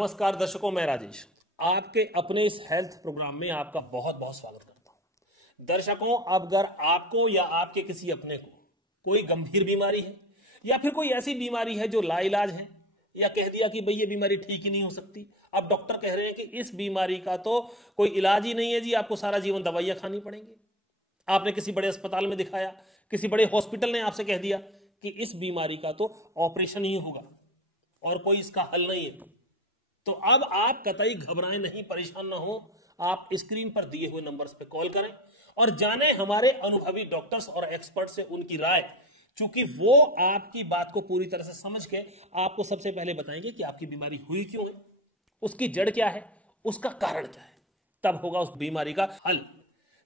नमस्कार दर्शकों, मैं राजेश आपके अपने इस हेल्थ प्रोग्राम में आपका बहुत बहुत स्वागत करता हूं। दर्शकों, अगर आपको या आपके किसी अपने को कोई गंभीर बीमारी है या फिर कोई ऐसी बीमारी है जो लाइलाज है, या कह दिया कि भाई ये बीमारी ठीक ही नहीं हो सकती, अब डॉक्टर कह रहे हैं कि इस बीमारी का तो कोई इलाज ही नहीं है जी, आपको सारा जीवन दवाइयां खानी पड़ेंगी। आपने किसी बड़े अस्पताल में दिखाया, किसी बड़े हॉस्पिटल ने आपसे कह दिया कि इस बीमारी का तो ऑपरेशन ही होगा और कोई इसका हल नहीं है, तो अब आप कतई घबराएं नहीं, परेशान ना हो। आप स्क्रीन पर दिए हुए नंबर्स पे कॉल करें और जाने हमारे अनुभवी डॉक्टर्स और एक्सपर्ट से उनकी राय, क्योंकि वो आपकी बात को पूरी तरह से समझ के आपको सबसे पहले बताएंगे कि आपकी बीमारी हुई क्यों है, उसकी जड़ क्या है, उसका कारण क्या है, तब होगा उस बीमारी का हल।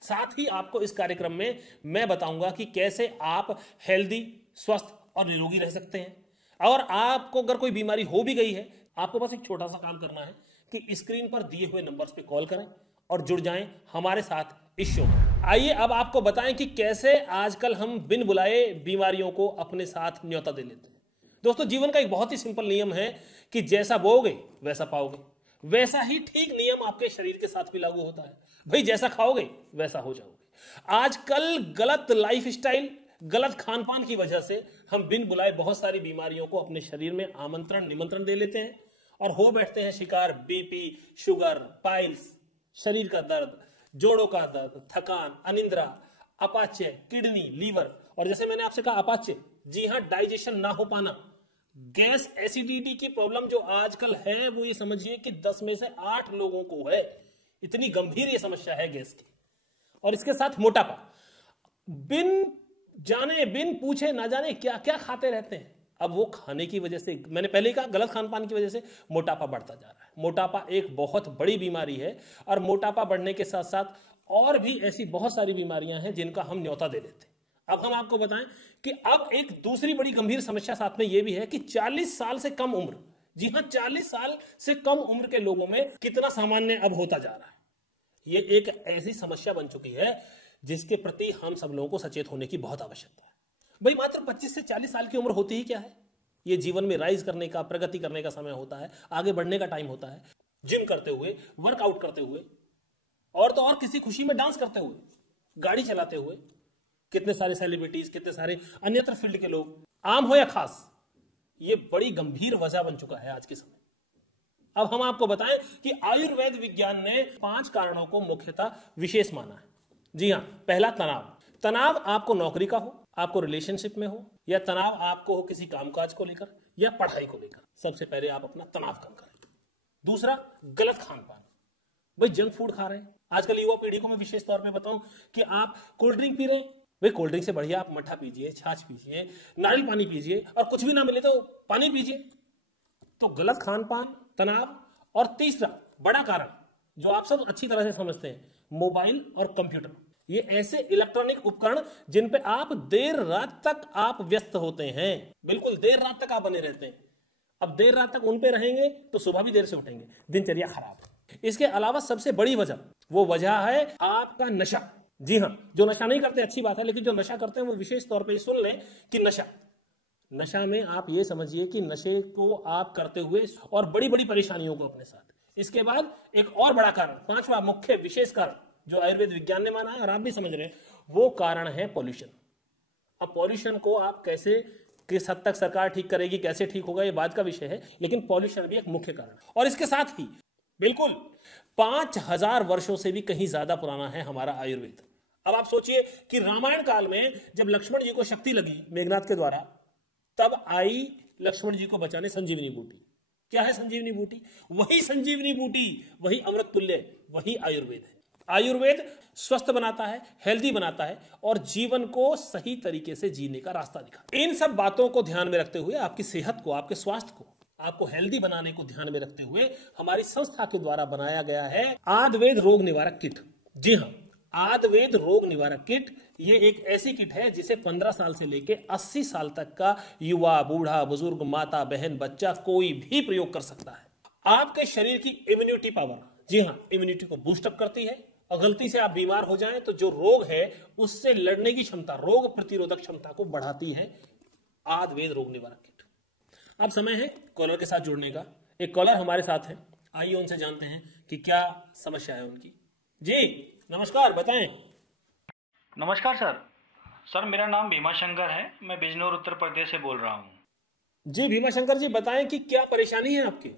साथ ही आपको इस कार्यक्रम में मैं बताऊंगा कि कैसे आप हेल्दी, स्वस्थ और निरोगी रह सकते हैं। और आपको अगर कोई बीमारी हो भी गई है, आपको बस एक छोटा सा काम करना है कि स्क्रीन पर दिए हुए नंबर्स पे कॉल करें और जुड़ जाएं हमारे साथ इस शो में। आइए अब आपको बताएं कि कैसे आजकल हम बिन बुलाए बीमारियों को अपने साथ न्योता दे लेते हैं। दोस्तों, जीवन का एक बहुत ही सिंपल नियम है कि जैसा बोओगे वैसा पाओगे। वैसा ही ठीक नियम आपके शरीर के साथ भी लागू होता है। भाई, जैसा खाओगे वैसा हो जाओगे। आजकल गलत लाइफस्टाइल, गलत खान पान की वजह से हम बिन बुलाए बहुत सारी बीमारियों को अपने शरीर में आमंत्रण निमंत्रण दे लेते हैं और हो बैठते हैं शिकार बीपी, शुगर, पाइल्स, शरीर का दर्द, जोड़ों का दर्द, थकान, अनिद्रा, अपाच्य, किडनी, लीवर और जैसे मैंने आपसे कहा अपाच्य, जी हां, डाइजेशन ना हो पाना, गैस एसिडिटी की प्रॉब्लम जो आजकल है वो ये समझिए कि 10 में से 8 लोगों को है। इतनी गंभीर ये समस्या है गैस की। और इसके साथ मोटापा, बिन पूछे ना जाने क्या क्या खाते रहते हैं। अब वो खाने की वजह से, मैंने पहले ही कहा, गलत खान पान की वजह से मोटापा बढ़ता जा रहा है। मोटापा एक बहुत बड़ी बीमारी है और मोटापा बढ़ने के साथ साथ और भी ऐसी बहुत सारी बीमारियां हैं जिनका हम न्योता दे देते हैं। अब हम आपको बताएं कि अब एक दूसरी बड़ी गंभीर समस्या साथ में यह भी है कि 40 साल से कम उम्र, जी हां, 40 साल से कम उम्र के लोगों में कितना सामान्य अब होता जा रहा है। यह एक ऐसी समस्या बन चुकी है जिसके प्रति हम सब लोगों को सचेत होने की बहुत आवश्यकता है। भाई, मात्र 25 से 40 साल की उम्र होती ही क्या है? ये जीवन में राइज करने का, प्रगति करने का समय होता है, आगे बढ़ने का टाइम होता है। जिम करते हुए, वर्कआउट करते हुए और तो और किसी खुशी में डांस करते हुए, गाड़ी चलाते हुए, कितने सारे सेलिब्रिटीज, कितने सारे अन्यत्र फील्ड के लोग, आम हो या खास, ये बड़ी गंभीर वजह बन चुका है आज के समय। अब हम आपको बताएं कि आयुर्वेद विज्ञान ने 5 कारणों को मुख्यतः विशेष माना है। जी हां, पहला तनाव। तनाव आपको नौकरी का हो, आपको रिलेशनशिप में हो, या तनाव आपको हो किसी कामकाज को लेकर या पढ़ाई को लेकर, सबसे पहले आप अपना तनाव कम करें। दूसरा, गलत खान पान। भाई, जंक फूड खा रहे हैं। आजकल युवा पीढ़ी को मैं विशेष तौर पे बताऊं कि आप कोल्ड ड्रिंक पी रहे हैं। भाई, कोल्ड ड्रिंक से बढ़िया आप मट्ठा पीजिए, छाछ पीजिए, नारियल पानी पीजिए, और कुछ भी ना मिले तो पानी पीजिए। तो गलत खान पान, तनाव। और तीसरा बड़ा कारण जो आप सब अच्छी तरह से समझते हैं, मोबाइल और कंप्यूटर। ये ऐसे इलेक्ट्रॉनिक उपकरण जिन पे आप देर रात तक आप व्यस्त होते हैं, बिल्कुल देर रात तक आप बने रहते हैं। अब देर रात तक उन पे रहेंगे तो सुबह भी देर से उठेंगे, दिनचर्या खराब। इसके अलावा सबसे बड़ी वजह, वो वजह है आपका नशा। जी हां, जो नशा नहीं करते अच्छी बात है, लेकिन जो नशा करते हैं वो विशेष तौर पर सुन लें कि नशा में आप ये समझिए कि नशे को आप करते हुए और बड़ी बड़ी परेशानियों को अपने साथ। इसके बाद एक और बड़ा कारण, 5वां मुख्य विशेष कारण जो आयुर्वेद विज्ञान ने माना है और आप भी समझ रहे हैं, वो कारण है पॉल्यूशन। अब पॉल्यूशन को आप कैसे, किस हद तक सरकार ठीक करेगी, कैसे ठीक होगा, ये बात का विषय है, लेकिन पॉल्यूशन भी एक मुख्य कारण। और इसके साथ ही बिल्कुल 5000 वर्षों से भी कहीं ज्यादा पुराना है हमारा आयुर्वेद। अब आप सोचिए कि रामायण काल में जब लक्ष्मण जी को शक्ति लगी मेघनाथ के द्वारा, तब आई लक्ष्मण जी को बचाने संजीवनी बूटी। क्या है संजीवनी बूटी? वही संजीवनी बूटी, वही अमृत तुल्य, वही आयुर्वेद है। आयुर्वेद स्वस्थ बनाता है, हेल्दी बनाता है और जीवन को सही तरीके से जीने का रास्ता दिखाता है। इन सब बातों को ध्यान में रखते हुए, आपकी सेहत को, आपके स्वास्थ्य को, आपको हेल्दी बनाने को ध्यान में रखते हुए हमारी संस्था के द्वारा बनाया गया है आयुर्वेद रोग निवारक किट। जी हां, आयुर्वेद रोग निवारक किट, ये एक ऐसी किट है जिसे 15 साल से लेकर 80 साल तक का युवा, बूढ़ा, बुजुर्ग, माता, बहन, बच्चा कोई भी प्रयोग कर सकता है। आपके शरीर की इम्यूनिटी पावर, जी हां, इम्यूनिटी को बूस्टअप करती है। और गलती से आप बीमार हो जाएं तो जो रोग है उससे लड़ने की क्षमता, रोग प्रतिरोधक क्षमता को बढ़ाती है आयुर्वेद रोग निवारक किट। अब समय है कॉलर के साथ जुड़ने का। एक कॉलर हमारे साथ है, आइए उनसे जानते हैं कि क्या समस्या है उनकी। जी नमस्कार, बताएं। नमस्कार सर। सर मेरा नाम भीमा शंकर है, मैं बिजनौर उत्तर प्रदेश से बोल रहा हूँ। जी भीमा शंकर जी, बताएं कि क्या परेशानी है आपकी।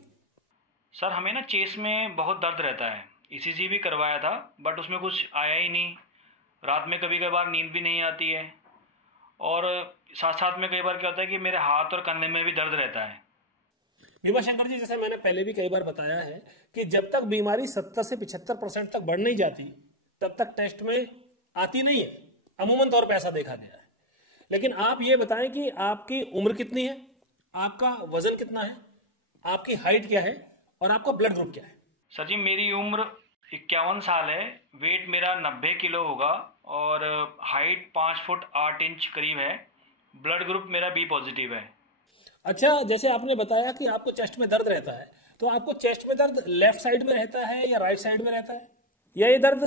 सर हमें ना चेस्ट में बहुत दर्द रहता है, ईसीजी भी करवाया था बट उसमें कुछ आया ही नहीं। रात में कभी कभार नींद भी नहीं आती है, और साथ साथ में कई बार क्या होता है कि मेरे हाथ और कंधे में भी दर्द रहता है। भीमा शंकर जी, जैसे मैंने पहले भी कई बार बताया है कि जब तक बीमारी 70 से 75% तक बढ़ नहीं जाती तब तक टेस्ट में आती नहीं है, अमूमन तौर पे ऐसा देखा गया है। लेकिन आप ये बताएं कि आपकी उम्र कितनी है, आपका वजन कितना है, आपकी हाइट क्या है और आपका ब्लड ग्रुप क्या है। सर जी मेरी उम्र 51 साल है, वेट मेरा 90 किलो होगा, और हाइट 5 फुट 8 इंच करीब है। ब्लड ग्रुप मेरा बी पॉजिटिव है। अच्छा, जैसे आपने बताया कि आपको चेस्ट में दर्द रहता है, तो आपको चेस्ट में दर्द लेफ्ट साइड में रहता है या राइट साइड में रहता है, या ये दर्द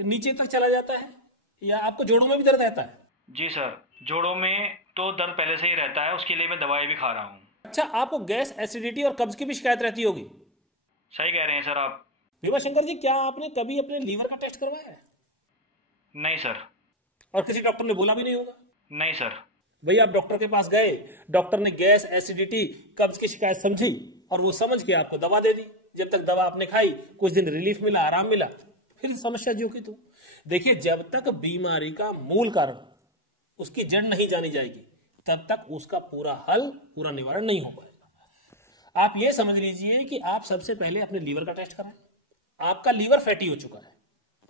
नीचे तक चला जाता है, या आपको जोड़ों में भी दर्द रहता है। जी सर, जोड़ों में तो दर्द पहले से ही रहता है, उसके लिए मैं दवाई भी खा रहा हूँ। अच्छा, आपको गैस, एसिडिटी और कब्ज की भी शिकायत रहती होगी। सही कह रहे हैं सर आप। भीमा शंकर जी, क्या आपने कभी अपने लीवर का टेस्ट करवाया है? नहीं सर। और किसी डॉक्टर ने बोला भी नहीं होगा? नहीं सर। भैया आप डॉक्टर के पास गए, डॉक्टर ने गैस, एसिडिटी, कब्ज की शिकायत समझी और वो समझ के आपको दवा दे दी। जब तक दवा आपने खाई, कुछ दिन रिलीफ मिला, आराम मिला, फिर समस्या जो की तू। देखिए, जब तक बीमारी का मूल कारण, उसकी जड़ नहीं जानी जाएगी, तब तक उसका पूरा हल, पूरा निवारण नहीं हो पाएगा। आप ये समझ लीजिए कि आप सबसे पहले अपने लीवर का टेस्ट कराएं। आपका लीवर फैटी हो चुका है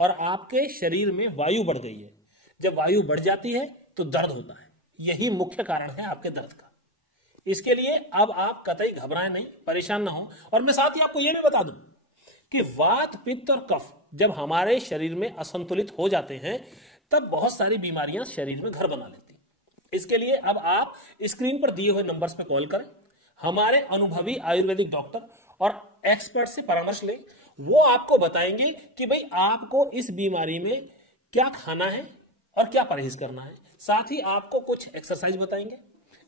और आपके शरीर में वायु बढ़ गई है। जब वायु बढ़ जाती है तो दर्द होता है, यही मुख्य कारण है आपके दर्द का। इसके लिए अब आप कतई घबराएं नहीं, परेशान ना हो। और मैं साथ ही आपको यह भी बता दूं कि वात, पित्त और कफ जब हमारे शरीर में असंतुलित हो जाते हैं, तब बहुत सारी बीमारियां शरीर में घर बना लेती। इसके लिए अब आप स्क्रीन पर दिए हुए नंबर्स पर कॉल करें, हमारे अनुभवी आयुर्वेदिक डॉक्टर और एक्सपर्ट से परामर्श लें। वो आपको बताएंगे कि भाई आपको इस बीमारी में क्या खाना है और क्या परहेज करना है। साथ ही आपको कुछ एक्सरसाइज बताएंगे।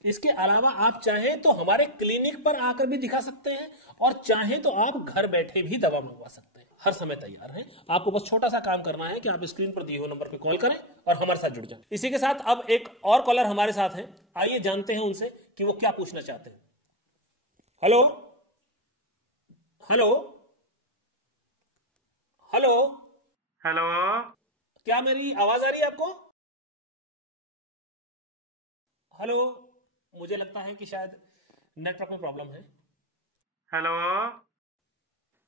इसके अलावा आप चाहें तो हमारे क्लिनिक पर आकर भी दिखा सकते हैं, और चाहें तो आप घर बैठे भी दवा मंगवा सकते हैं। हर समय तैयार हैं। आपको बस छोटा सा काम करना है कि आप स्क्रीन पर दिए हुए नंबर पर कॉल करें और हमारे साथ जुड़ जाएं। इसी के साथ अब एक और कॉलर हमारे साथ हैं, आइए जानते हैं उनसे कि वो क्या पूछना चाहते हैं। Hello hello hello hello. क्या मेरी आवाज आ रही है आपको? हेलो, मुझे लगता है कि शायद नेटवर्क में प्रॉब्लम है। हेलो।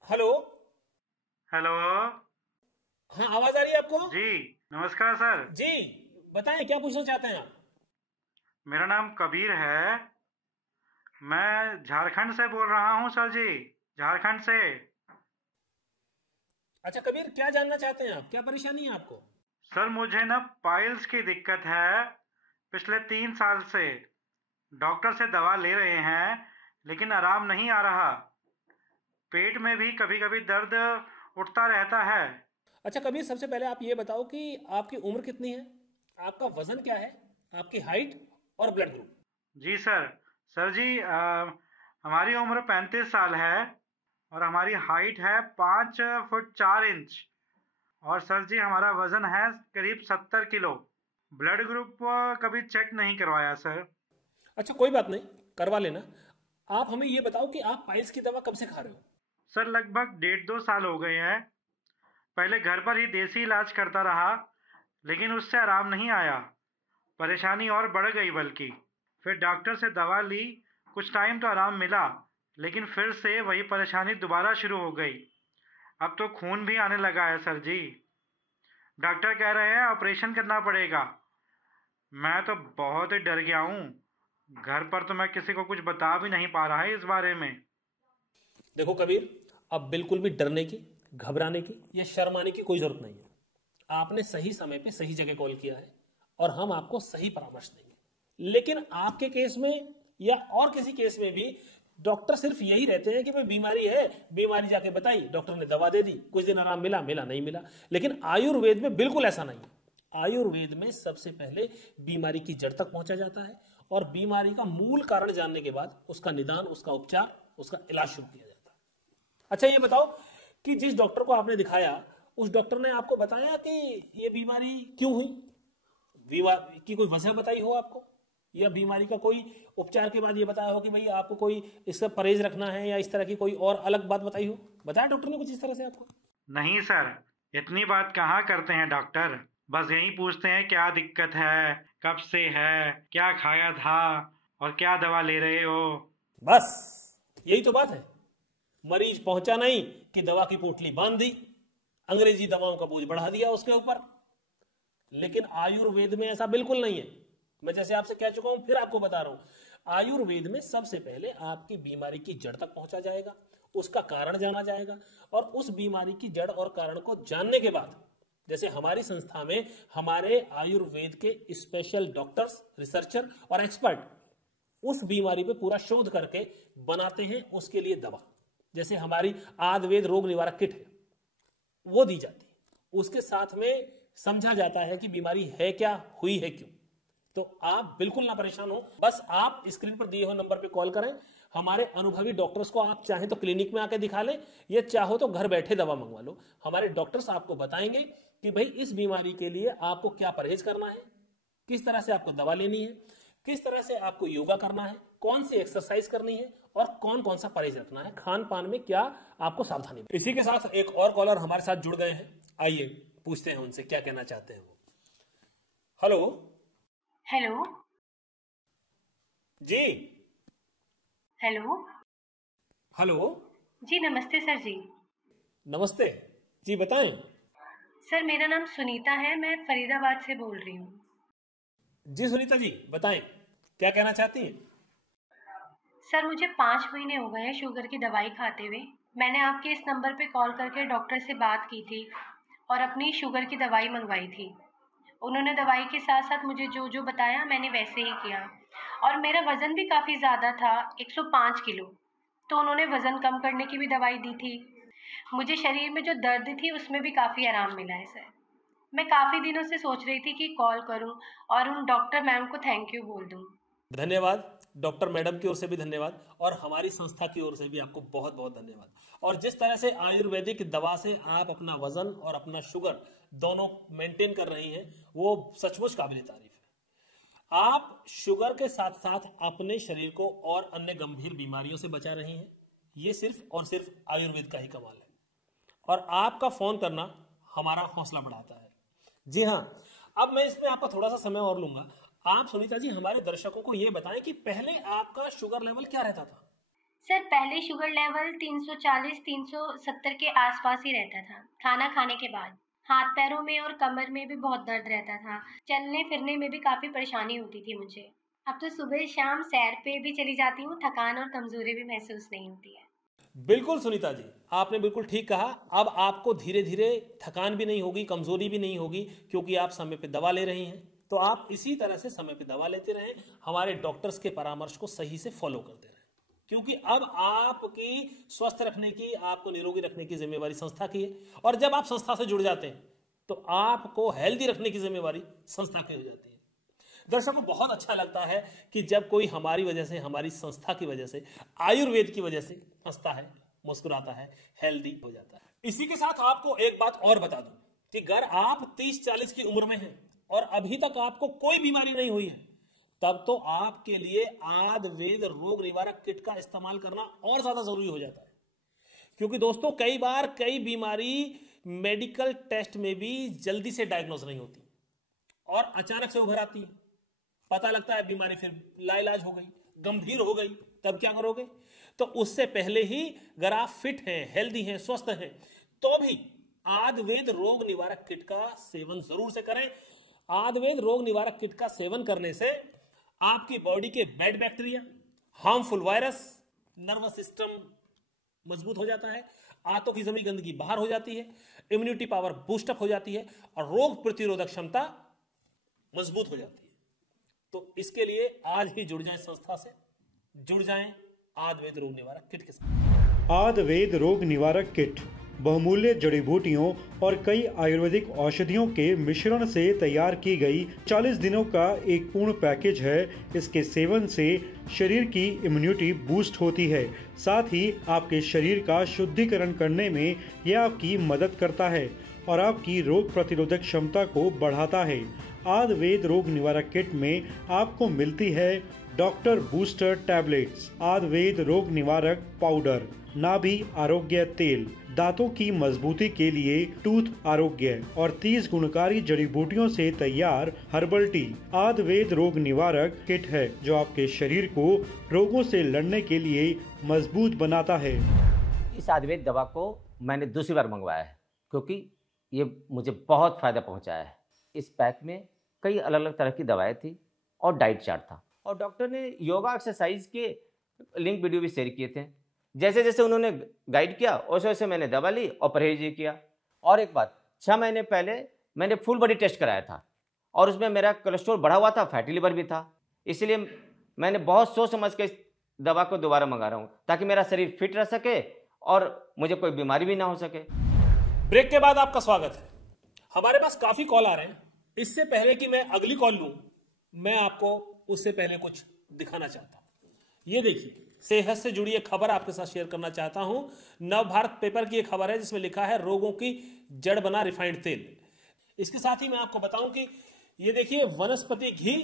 Hello hello. हाँ, आवाज आ रही है आपको? जी नमस्कार सर। जी बताएं, क्या पूछना चाहते हैं आप? मेरा नाम कबीर है, मैं झारखंड से बोल रहा हूँ सर जी, झारखंड से। अच्छा कबीर, क्या जानना चाहते हैं आप, क्या परेशानी है आपको? सर मुझे ना पाइल्स की दिक्कत है, पिछले 3 साल से डॉक्टर से दवा ले रहे हैं लेकिन आराम नहीं आ रहा। पेट में भी कभी कभी दर्द उठता रहता है। अच्छा कबीर, सबसे पहले आप ये बताओ कि आपकी उम्र कितनी है, आपका वजन क्या है, आपकी हाइट और ब्लड ग्रुप। जी सर। सर जी हमारी उम्र 35 साल है और हमारी हाइट है 5 फुट 4 इंच, और सर जी हमारा वजन है करीब 70 किलो। ब्लड ग्रुप कभी चेक नहीं करवाया सर। अच्छा कोई बात नहीं, करवा लेना। आप हमें ये बताओ कि आप पाइल्स की दवा कब से खा रहे हो? सर लगभग 1.5 2 साल हो गए हैं। पहले घर पर ही देसी इलाज करता रहा लेकिन उससे आराम नहीं आया, परेशानी और बढ़ गई बल्कि। फिर डॉक्टर से दवा ली, कुछ टाइम तो आराम मिला, लेकिन फिर से वही परेशानी दोबारा शुरू हो गई। अब तो खून भी आने लगा है सर जी। डॉक्टर कह रहे हैं ऑपरेशन करना पड़ेगा। मैं तो बहुत ही डर गया हूँ। घर पर तो मैं किसी को कुछ बता भी नहीं पा रहा है इस बारे में। देखो कबीर, अब बिल्कुल भी डरने की, घबराने की या शर्माने की कोई जरूरत नहीं है। आपने सही समय पे सही जगह कॉल किया है और हम आपको सही परामर्श देंगे। लेकिन आपके केस में या और किसी केस में भी डॉक्टर सिर्फ यही रहते हैं कि भाई बीमारी है, बीमारी जाके बताई, डॉक्टर ने दवा दे दी, कुछ दिन आराम मिला, मिला नहीं मिला। लेकिन आयुर्वेद में बिल्कुल ऐसा नहीं है। आयुर्वेद में सबसे पहले बीमारी की जड़ तक पहुंचा जाता है और बीमारी का मूल कारण जानने के बाद उसका निदान, उसका उपचार उसका इलाज शुरू किया जाता है। अच्छा ये बताओ कि जिस डॉक्टर को आपने दिखाया उस डॉक्टर ने आपको बताया कि ये बीमारी क्यों हुई, बीमारी की कोई वजह बताई हो आपको, या बीमारी का कोई उपचार के बाद ये बताया हो कि भाई आपको कोई इसका परहेज रखना है, या इस तरह की कोई और अलग बात बताई हो? बताया डॉक्टर ने कुछ इस तरह से आपको? नहीं सर, इतनी बात कहाँ करते हैं डॉक्टर। बस यही पूछते हैं क्या दिक्कत है, कब से है, क्या खाया था और क्या दवा ले रहे हो। बस यही तो बात है। मरीज पहुंचा नहीं कि दवा की पोटली बांध दी, अंग्रेजी दवाओं का बोझ बढ़ा दिया उसके ऊपर। लेकिन आयुर्वेद में ऐसा बिल्कुल नहीं है। मैं जैसे आपसे कह चुका हूं, फिर आपको बता रहा हूं, आयुर्वेद में सबसे पहले आपकी बीमारी की जड़ तक पहुंचा जाएगा, उसका कारण जाना जाएगा, और उस बीमारी की जड़ और कारण को जानने के बाद, जैसे हमारी संस्था में हमारे आयुर्वेद के स्पेशल डॉक्टर्स, रिसर्चर और एक्सपर्ट उस बीमारी पे पूरा शोध करके बनाते हैं उसके लिए दवा। जैसे हमारी आयुर्वेद रोग निवारक किट है, वो दी जाती है, उसके साथ में समझा जाता है कि बीमारी है क्या, हुई है क्यों। तो आप बिल्कुल ना परेशान हो, बस आप स्क्रीन पर दिए हुए नंबर पे कॉल करें। हमारे अनुभवी डॉक्टर्स को आप चाहें तो क्लिनिक में आके दिखा लें, या चाहो तो घर बैठे दवा मंगवा लो। हमारे डॉक्टर्स आपको बताएंगे कि भाई इस बीमारी के लिए आपको क्या परहेज करना है, किस तरह से आपको दवा लेनी है, किस तरह से आपको योगा करना है, कौन सी एक्सरसाइज करनी है, और कौन कौन सा परहेज रखना है, खान पान में क्या आपको सावधानी। इसी के साथ एक और कॉलर हमारे साथ जुड़ गए हैं, आइए पूछते हैं उनसे क्या कहना चाहते हैं वो। हेलो। हेलो जी। हेलो हेलो जी, नमस्ते सर जी। नमस्ते जी, बताएं। सर मेरा नाम सुनीता है, मैं फरीदाबाद से बोल रही हूँ। जी सुनीता जी, बताएं क्या कहना चाहती हैं। सर मुझे 5 महीने हो गए हैं शुगर की दवाई खाते हुए। मैंने आपके इस नंबर पे कॉल करके डॉक्टर से बात की थी और अपनी शुगर की दवाई मंगवाई थी। उन्होंने दवाई के साथ साथ मुझे जो जो बताया मैंने वैसे ही किया, और मेरा वज़न भी काफ़ी ज़्यादा था, 105 किलो। तो उन्होंने वज़न कम करने की भी दवाई दी थी। मुझे शरीर में जो दर्द थी उसमें भी काफ़ी आराम मिला है सर। मैं काफ़ी दिनों से सोच रही थी कि कॉल करूं और उन डॉक्टर मैम को थैंक यू बोल दूं। धन्यवाद, डॉक्टर मैडम की ओर से भी धन्यवाद, और हमारी संस्था की ओर से भी आपको बहुत बहुत धन्यवाद। और जिस तरह से आयुर्वेदिक दवा से आप अपना वजन और अपना शुगर दोनों मेंटेन कर रही हैं, वो सचमुच काबिल तारीफ है। आप शुगर के साथ साथ अपने शरीर को और अन्य गंभीर बीमारियों से बचा रही हैं। ये सिर्फ और सिर्फ आयुर्वेद का ही कमाल है, और आपका फोन करना हमारा हौसला बढ़ाता है। जी हाँ, अब मैं इसमें आपका थोड़ा सा समय और लूंगा। आप सुनीता जी हमारे दर्शकों को ये बताएं कि पहले आपका शुगर लेवल क्या रहता था। सर पहले शुगर लेवल 340-370 के आसपास ही रहता था। खाना खाने के बाद हाथ पैरों में और कमर में भी बहुत दर्द रहता था। चलने फिरने में भी काफ़ी परेशानी होती थी मुझे। अब तो सुबह शाम सैर पे भी चली जाती हूँ, थकान और कमजोरी भी महसूस नहीं होती है। बिल्कुल सुनीता जी, आपने बिल्कुल ठीक कहा। अब आपको धीरे धीरे थकान भी नहीं होगी, कमजोरी भी नहीं होगी, क्योंकि आप समय पे दवा ले रही हैं। तो आप इसी तरह से समय पे दवा लेते रहें, हमारे डॉक्टर्स के परामर्श को सही से फॉलो करते रहें, क्योंकि अब आपकी स्वस्थ रखने की, आपको निरोगी रखने की जिम्मेवारी संस्था की है। और जब आप संस्था से जुड़ जाते हैं तो आपको हेल्दी रखने की जिम्मेवारी संस्था की हो जाती है। दर्शकों, बहुत अच्छा लगता है कि जब कोई हमारी वजह से, हमारी संस्था की वजह से, आयुर्वेद की वजह से हंसता है, मुस्कुराता है, हेल्दी हो जाता है। इसी के साथ आपको एक बात और बता दूं कि अगर आप 30-40 की उम्र में हैं और अभी तक आपको कोई बीमारी नहीं हुई है, तब तो आपके लिए आयुर्वेद रोग निवारक किट का इस्तेमाल करना और ज्यादा जरूरी हो जाता है। क्योंकि दोस्तों, कई बार कई बीमारी मेडिकल टेस्ट में भी जल्दी से डायग्नोज नहीं होती और अचानक से उभर आती है। पता लगता है बीमारी फिर लाइलाज हो गई, गंभीर हो गई, तब क्या करोगे? तो उससे पहले ही अगर आप फिट हैं, हेल्दी हैं, स्वस्थ हैं, तो भी आयुर्वेद रोग निवारक किट का सेवन जरूर से करें। आयुर्वेद रोग निवारक किट का सेवन करने से आपकी बॉडी के bad bacteria, harmful virus, nervous system मजबूत हो जाता है, आंतों की जमी गंदगी बाहर हो जाती है, इम्यूनिटी पावर बूस्टअप हो जाती है और रोग प्रतिरोधक क्षमता मजबूत हो जाती है। तो इसके लिए आज ही जुड़ जाएं, संस्था से जुड़ जाएं आयुर्वेद रोग निवारक किट के साथ। आयुर्वेद रोग निवारक किट बहुमूल्य जड़ी बूटियों और कई आयुर्वेदिक औषधियों के मिश्रण से तैयार की गई 40 दिनों का एक पूर्ण पैकेज है। इसके सेवन से शरीर की इम्यूनिटी बूस्ट होती है, साथ ही आपके शरीर का शुद्धिकरण करने में यह आपकी मदद करता है और आपकी रोग प्रतिरोधक क्षमता को बढ़ाता है। आयुर्वेद रोग निवारक किट में आपको मिलती है डॉक्टर बूस्टर टैबलेट्स, आयुर्वेद रोग निवारक पाउडर, नाभि आरोग्य तेल, दांतों की मजबूती के लिए टूथ आरोग्य और 30 गुणकारी जड़ी बूटियों से तैयार हर्बल टी। आयुर्वेद रोग निवारक किट है जो आपके शरीर को रोगों से लड़ने के लिए मजबूत बनाता है। इस आयुर्वेद दवा को मैंने दूसरी बार मंगवाया है क्योंकि ये मुझे बहुत फ़ायदा पहुंचाया है। इस पैक में कई अलग अलग तरह की दवाएं थी और डाइट चार्ट था और डॉक्टर ने योगा एक्सरसाइज के लिंक वीडियो भी शेयर किए थे। जैसे जैसे उन्होंने गाइड किया वैसे वैसे मैंने दवा ली और परहेज ही किया। और एक बात, 6 महीने पहले मैंने फुल बॉडी टेस्ट कराया था और उसमें मेरा कोलेस्ट्रॉल बढ़ा हुआ था, फैटी लिवर भी था। इसलिए मैंने बहुत सोच समझ के इस दवा को दोबारा मंगा रहा हूँ ताकि मेरा शरीर फिट रह सके और मुझे कोई बीमारी भी ना हो सके। ब्रेक के बाद आपका स्वागत है। हमारे पास काफी कॉल आ रहे हैं। इससे पहले कि मैं अगली कॉल लूं, मैं आपको उससे पहले कुछ दिखाना चाहता हूं। ये देखिए, सेहत से जुड़ी एक खबर आपके साथ शेयर करना चाहता हूं। नवभारत पेपर की एक खबर है जिसमें लिखा है रोगों की जड़ बना रिफाइंड तेल। इसके साथ ही मैं आपको बताऊं कि ये देखिए, वनस्पति घी,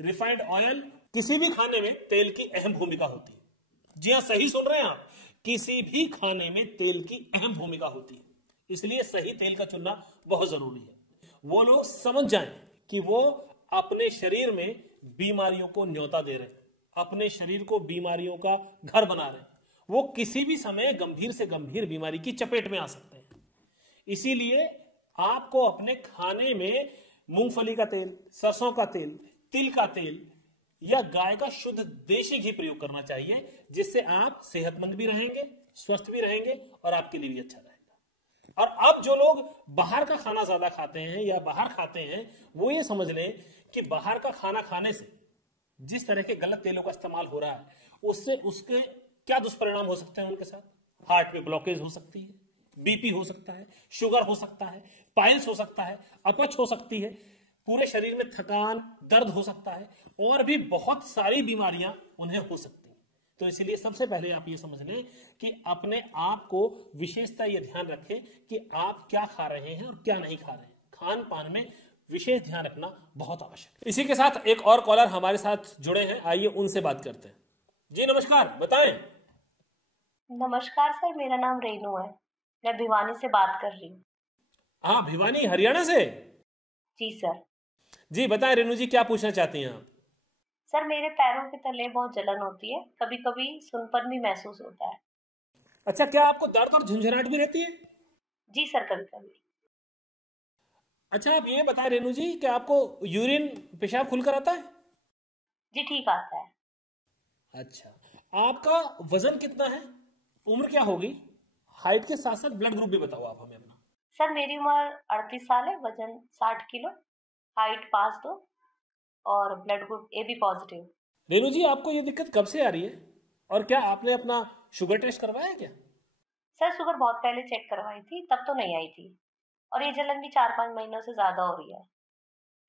रिफाइंड ऑयल, किसी भी खाने में तेल की अहम भूमिका होती है। जी हां, सही सुन रहे हैं आप, किसी भी खाने में तेल की अहम भूमिका होती है। इसलिए सही तेल का चुनना बहुत जरूरी है। वो लोग समझ जाएं कि वो अपने शरीर में बीमारियों को न्योता दे रहे हैं, अपने शरीर को बीमारियों का घर बना रहे हैं। वो किसी भी समय गंभीर से गंभीर बीमारी की चपेट में आ सकते हैं। इसीलिए आपको अपने खाने में मूंगफली का तेल, सरसों का तेल, तिल का तेल या गाय का शुद्ध देशी घी प्रयोग करना चाहिए, जिससे आप सेहतमंद भी रहेंगे, स्वस्थ भी रहेंगे और आपके लिए भी अच्छा रहेगा। और अब जो लोग बाहर का खाना ज्यादा खाते हैं या बाहर खाते हैं, वो ये समझ लें कि बाहर का खाना खाने से जिस तरह के गलत तेलों का इस्तेमाल हो रहा है, उससे उसके क्या दुष्परिणाम हो सकते हैं उनके साथ। हार्ट में ब्लॉकेज हो सकती है, बीपी हो सकता है, शुगर हो सकता है, पाइल्स हो सकता है, अपच हो सकती है, पूरे शरीर में थकान, दर्द हो सकता है और भी बहुत सारी बीमारियां उन्हें हो सकती हैं। तो इसलिए सबसे पहले आप ये समझ लें कि अपने आप को विशेषता ये ध्यान रखें कि आप क्या खा रहे हैं और क्या नहीं खा रहे हैं। खान पान में विशेष ध्यान रखना बहुत आवश्यक है। इसी के साथ एक और कॉलर हमारे साथ जुड़े हैं, आइए उनसे बात करते हैं। जी नमस्कार, बताएं। नमस्कार सर, मेरा नाम रेनू है। मैं भिवानी से बात कर रही हूँ। हाँ, भिवानी हरियाणा से। जी सर। जी बताएं रेनू जी, क्या पूछना चाहती हैं आप? सर, मेरे पैरों के तले बहुत जलन होती है, कभी कभी सूनपन भी महसूस होता है। अच्छा, क्या आपको दर्द और झुंझुनाहट भी रहती है? जी सर, कभी कभी। अच्छा, आप ये बताएं रेनू जी, क्या आपको यूरिन, पेशाब खुलकर आता है? जी ठीक आता है। अच्छा, आपका वजन कितना है, उम्र क्या होगी, हाइट के साथ साथ ब्लड ग्रुप भी बताओ आप हमें अपना। सर, मेरी उम्र 38 साल है, वजन 60 किलो, हाइट 5'2" और blood group AB positive. Renu ji, आपको ये दिक्कत कब से आ रही है और क्या आपने अपना शुगर टेस्ट करवाया क्या? सर, शुगर बहुत पहले चेक करवाई थी, तब तो नहीं आई थी और ये जलन भी 4-5 महीनों से ज्यादा हो रही है।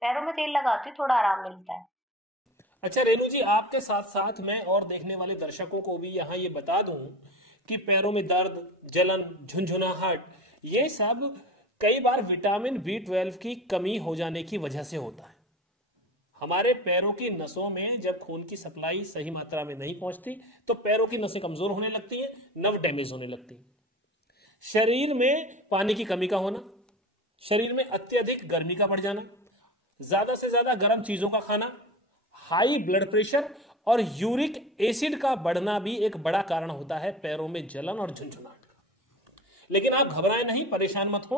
पैरों में तेल लगाती हूँ, थोड़ा आराम मिलता है। अच्छा रेनू जी, आपके साथ साथ मैं और देखने वाले दर्शकों को भी यहाँ ये बता दूं कि पैरों में दर्द, जलन, झुंझुनाहट, ये सब कई बार विटामिन B12 की कमी हो जाने की वजह से होता है। हमारे पैरों की नसों में जब खून की सप्लाई सही मात्रा में नहीं पहुंचती तो पैरों की नसें कमजोर होने लगती हैं, नर्व डैमेज होने लगती हैं। शरीर में पानी की कमी का होना, शरीर में अत्यधिक गर्मी का बढ़ जाना, ज्यादा से ज्यादा गर्म चीजों का खाना, हाई ब्लड प्रेशर और यूरिक एसिड का बढ़ना भी एक बड़ा कारण होता है पैरों में जलन और झुंझुनाहट का। लेकिन आप घबराएं नहीं, परेशान मत हो।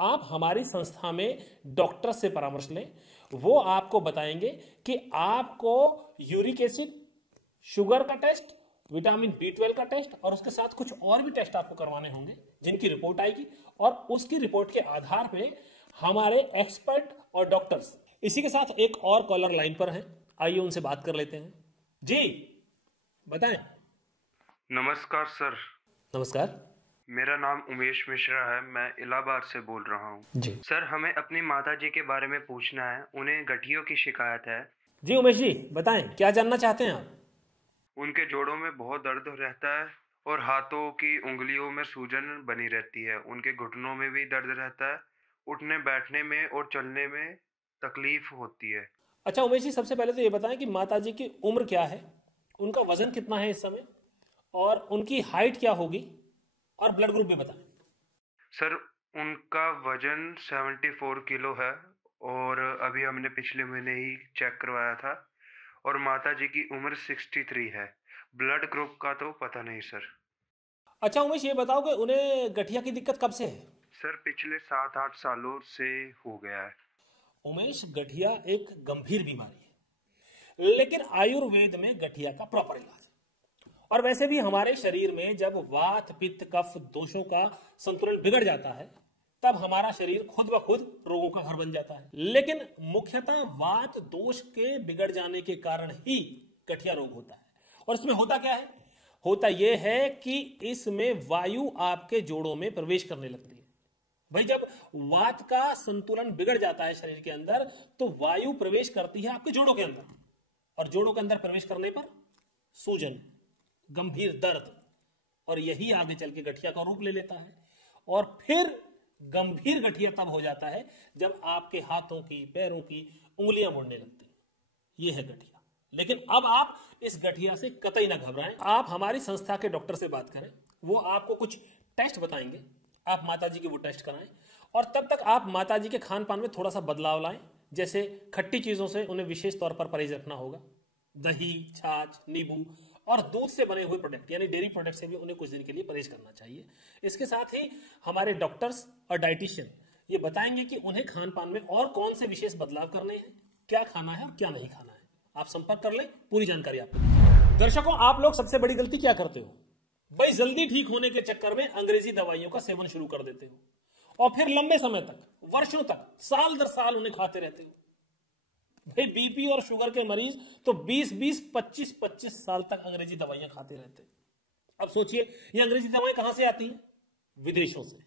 आप हमारी संस्था में डॉक्टर से परामर्श लें, वो आपको बताएंगे कि आपको यूरिक एसिड, शुगर का टेस्ट, विटामिन B12 का टेस्ट और उसके साथ कुछ और भी टेस्ट आपको करवाने होंगे, जिनकी रिपोर्ट आएगी और उसकी रिपोर्ट के आधार पे हमारे एक्सपर्ट और डॉक्टर्स। इसी के साथ एक और कॉलर लाइन पर हैं, आइए उनसे बात कर लेते हैं। जी बताएं। नमस्कार सर। नमस्कार, मेरा नाम उमेश मिश्रा है, मैं इलाहाबाद से बोल रहा हूँ। जी सर, हमें अपनी माता जी के बारे में पूछना है, उन्हें गठियों की शिकायत है। जी उमेश जी, बताएं क्या जानना चाहते हैं आप? उनके जोड़ों में बहुत दर्द रहता है और हाथों की उंगलियों में सूजन बनी रहती है। उनके घुटनों में भी दर्द रहता है। उठने बैठने में और चलने में तकलीफ होती है। अच्छा उमेश जी, सबसे पहले तो ये बताएं कि माता जी की उम्र क्या है, उनका वजन कितना है इस समय, और उनकी हाइट क्या होगी, और ब्लड ग्रुप भी बताएं। सर, उनका वजन 74 किलो है और अभी हमने पिछले महीने ही चेक करवाया था। और माता जी की उम्र 63 है। ब्लड ग्रुप का तो पता नहीं सर। अच्छा उमेश, ये बताओ कि उन्हें गठिया की दिक्कत कब से है। सर, पिछले 7-8 सालों से हो गया है। उमेश, गठिया एक गंभीर बीमारी है, लेकिन आयुर्वेद में गठिया का प्रॉपर इलाज है। और वैसे भी हमारे शरीर में जब वात पित्त कफ दोषों का संतुलन बिगड़ जाता है, तब हमारा शरीर खुद ब खुद रोगों का घर बन जाता है। लेकिन मुख्यतः वात दोष के बिगड़ जाने के कारण ही गठिया रोग होता है। और इसमें होता क्या है, होता यह है कि इसमें वायु आपके जोड़ों में प्रवेश करने लगती है। भाई, जब वात का संतुलन बिगड़ जाता है शरीर के अंदर, तो वायु प्रवेश करती है आपके जोड़ों के अंदर, और जोड़ों के अंदर प्रवेश करने पर सूजन, गंभीर दर्द, और यही आगे चल के गठिया का रूप ले लेता है। और फिर गंभीर गठिया तब हो जाता है जब आपके हाथों की पैरों की उंगलियां मुड़ने लगती हैं। यह है गठिया। लेकिन अब आप इस गठिया से कतई ना घबराएं। आप हमारी संस्था के डॉक्टर से बात करें, वो आपको कुछ टेस्ट बताएंगे, आप माता जी के वो टेस्ट कराएं। और तब तक आप माता जी के खान पान में थोड़ा सा बदलाव लाएं। जैसे खट्टी चीज़ों से उन्हें विशेष तौर पर परहेज रखना होगा। दही, छाछ, नींबू और दूध से बने हुए प्रोडक्ट यानी डेयरी प्रोडक्ट से भी उन्हें कुछ दिन के लिए परहेज करना चाहिए। इसके साथ ही हमारे डॉक्टर्स और डाइटिशियन ये बताएंगे कि उन्हें खान पान में और कौन से विशेष बदलाव करने हैं, क्या खाना है और क्या नहीं खाना है। आप संपर्क कर लें, पूरी जानकारी आपको देंगे। दर्शकों, आप लोग सबसे बड़ी गलती क्या करते हो भाई, जल्दी ठीक होने के चक्कर में अंग्रेजी दवाइयों का सेवन शुरू कर देते हो और फिर लंबे समय तक, वर्षों तक, साल दर साल उन्हें खाते रहते हो। भाई, बीपी और शुगर के मरीज तो 20-20, 25-25 साल तक अंग्रेजी दवाइयां खाते रहते हैं। अब सोचिए, ये अंग्रेजी दवाएं कहां से आती हैं? विदेशों से।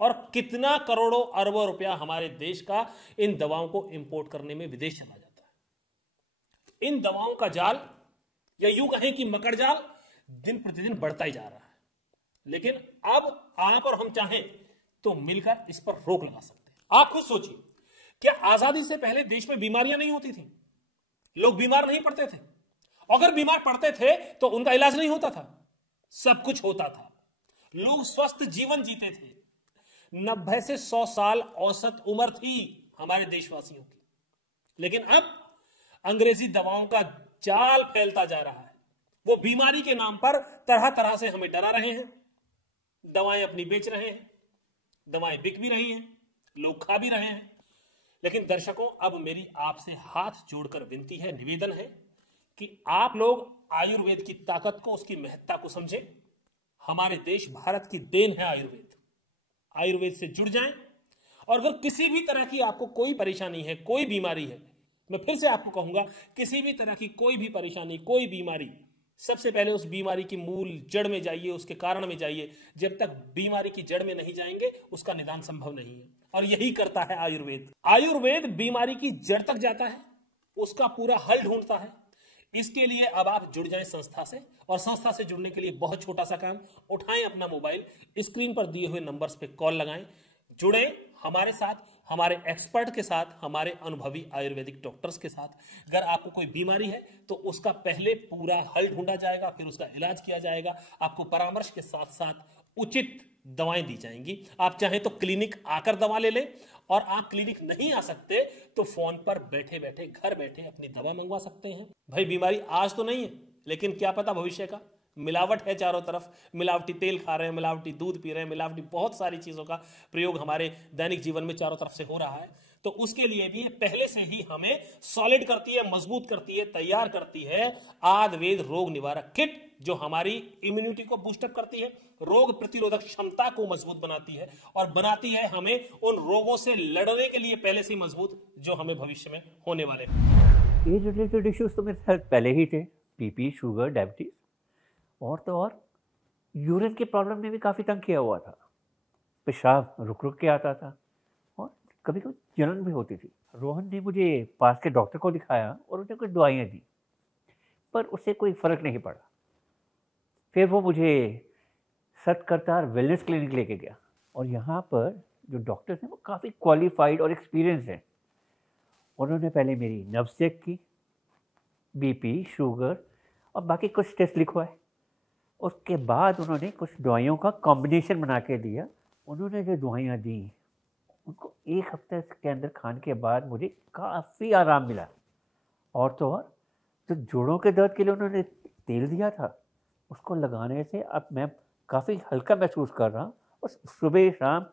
और कितना करोड़ों अरबों रुपया हमारे देश का इन दवाओं को इंपोर्ट करने में विदेश चला जाता है। इन दवाओं का जाल, या यूं कहें कि मकड़ जाल, दिन प्रतिदिन बढ़ता ही जा रहा है। लेकिन अब आप और हम चाहें तो मिलकर इस पर रोक लगा सकते हैं। आप खुद सोचिए, क्या आजादी से पहले देश में बीमारियां नहीं होती थी? लोग बीमार नहीं पड़ते थे। अगर बीमार पड़ते थे तो उनका इलाज नहीं होता था, सब कुछ होता था। लोग स्वस्थ जीवन जीते थे। 90 से 100 साल औसत उम्र थी हमारे देशवासियों की। लेकिन अब अंग्रेजी दवाओं का जाल फैलता जा रहा है। वो बीमारी के नाम पर तरह तरह से हमें डरा रहे हैं। दवाएं अपनी बेच रहे हैं, दवाएं बिक भी रही हैं, लोग खा भी रहे हैं। लेकिन दर्शकों, अब मेरी आपसे हाथ जोड़कर विनती है, निवेदन है कि आप लोग आयुर्वेद की ताकत को, उसकी महत्ता को समझें। हमारे देश भारत की देन है आयुर्वेद। आयुर्वेद से जुड़ जाएं। और अगर किसी भी तरह की आपको कोई परेशानी है, कोई बीमारी है, मैं फिर से आपको कहूंगा, किसी भी तरह की कोई भी परेशानी, कोई बीमारी, सबसे पहले उस बीमारी की मूल जड़ में जाइए, उसके कारण में जाइए। जब तक बीमारी की जड़ में नहीं जाएंगे, उसका निदान संभव नहीं है। और यही करता है आयुर्वेद। आयुर्वेद बीमारी की जड़ तक जाता है, उसका पूरा हल ढूंढता है। इसके लिए अब आप जुड़ जाएं संस्था से। और संस्था से जुड़ने के लिए बहुत छोटा सा काम, उठाएं अपना मोबाइल, स्क्रीन पर दिए हुए नंबर्स पे कॉल लगाएं, जुड़ें हमारे साथ, हमारे एक्सपर्ट के साथ, हमारे अनुभवी आयुर्वेदिक डॉक्टर्स के साथ। अगर आपको कोई बीमारी है तो उसका पहले पूरा हल ढूंढा जाएगा, फिर उसका इलाज किया जाएगा। आपको परामर्श के साथ साथ उचित दवाएं दी जाएंगी। आप चाहें तो क्लिनिक आकर दवा ले लें, और आप क्लिनिक नहीं आ सकते तो फोन पर बैठे बैठे, घर बैठे अपनी दवा मंगवा सकते हैं। भाई, बीमारी आज तो नहीं है, लेकिन क्या पता भविष्य का। मिलावट है चारों तरफ, मिलावटी तेल खा रहे हैं, मिलावटी दूध पी रहे हैं, मिलावटी बहुत सारी चीज़ों का प्रयोग हमारे दैनिक जीवन में चारों तरफ से हो रहा है। तो उसके लिए भी पहले से ही हमें सॉलिड करती है, मजबूत करती है, तैयार करती है आयुर्वेद रोग निवारक किट, जो हमारी इम्यूनिटी को बूस्टअप करती है, रोग प्रतिरोधक क्षमता को मजबूत बनाती है, और बनाती है हमें उन रोगों से लड़ने के लिए पहले से मजबूत, जो हमें भविष्य में होने वाले हैं। एज रिलेटेड इश्यूज तो मेरे हेल्थ पहले ही थे, बीपी, शुगर, डायबिटीज, और तो और यूरिन के प्रॉब्लम ने भी काफ़ी तंग किया हुआ था। पेशाब रुक रुक के आता था और कभी कभी जलन भी होती थी। रोहन ने मुझे पास के डॉक्टर को दिखाया और उन्हें कुछ दवाइयाँ दी, पर उससे कोई फ़र्क नहीं पड़ा। फिर वो मुझे सतकरतार वेलनेस क्लिनिक लेके गया और यहाँ पर जो डॉक्टर हैं वो काफ़ी क्वालिफाइड और एक्सपीरियंस हैं। उन्होंने पहले मेरी नब्ज़ चेक की, बीपी, शुगर और बाकी कुछ टेस्ट लिखवाए। उसके बाद उन्होंने कुछ दवाइयों का कॉम्बिनेशन बना के दिया। उन्होंने जो दवाइयाँ दी उनको 1 हफ्ते के अंदर खाने के बाद मुझे काफ़ी आराम मिला। और तो और जो जोड़ों के दर्द के लिए उन्होंने तेल दिया था उसको लगाने से अब मैं काफ़ी हल्का महसूस कर रहा हूँ और सुबह शाम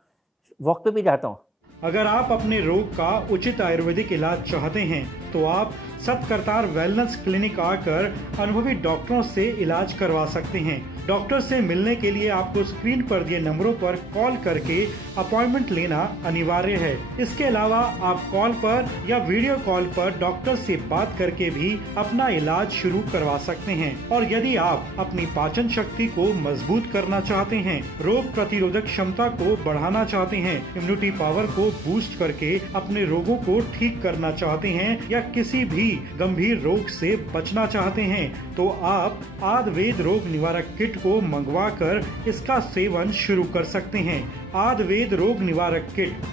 वॉक पे भी जाता हूँ। अगर आप अपने रोग का उचित आयुर्वेदिक इलाज चाहते हैं तो आप सतकरतार वेलनेस क्लिनिक आकर अनुभवी डॉक्टरों से इलाज करवा सकते हैं। डॉक्टर से मिलने के लिए आपको स्क्रीन पर दिए नंबरों पर कॉल करके अपॉइंटमेंट लेना अनिवार्य है। इसके अलावा आप कॉल पर या वीडियो कॉल पर डॉक्टर से बात करके भी अपना इलाज शुरू करवा सकते हैं। और यदि आप अपनी पाचन शक्ति को मजबूत करना चाहते हैं, रोग प्रतिरोधक क्षमता को बढ़ाना चाहते हैं, इम्यूनिटी पावर को बूस्ट करके अपने रोगों को ठीक करना चाहते हैं या किसी भी गंभीर रोग से बचना चाहते हैं, तो आप आयुर्वेद रोग निवारक किट को मंगवाकर इसका सेवन शुरू कर सकते हैं। आयुर्वेद रोग निवारक किट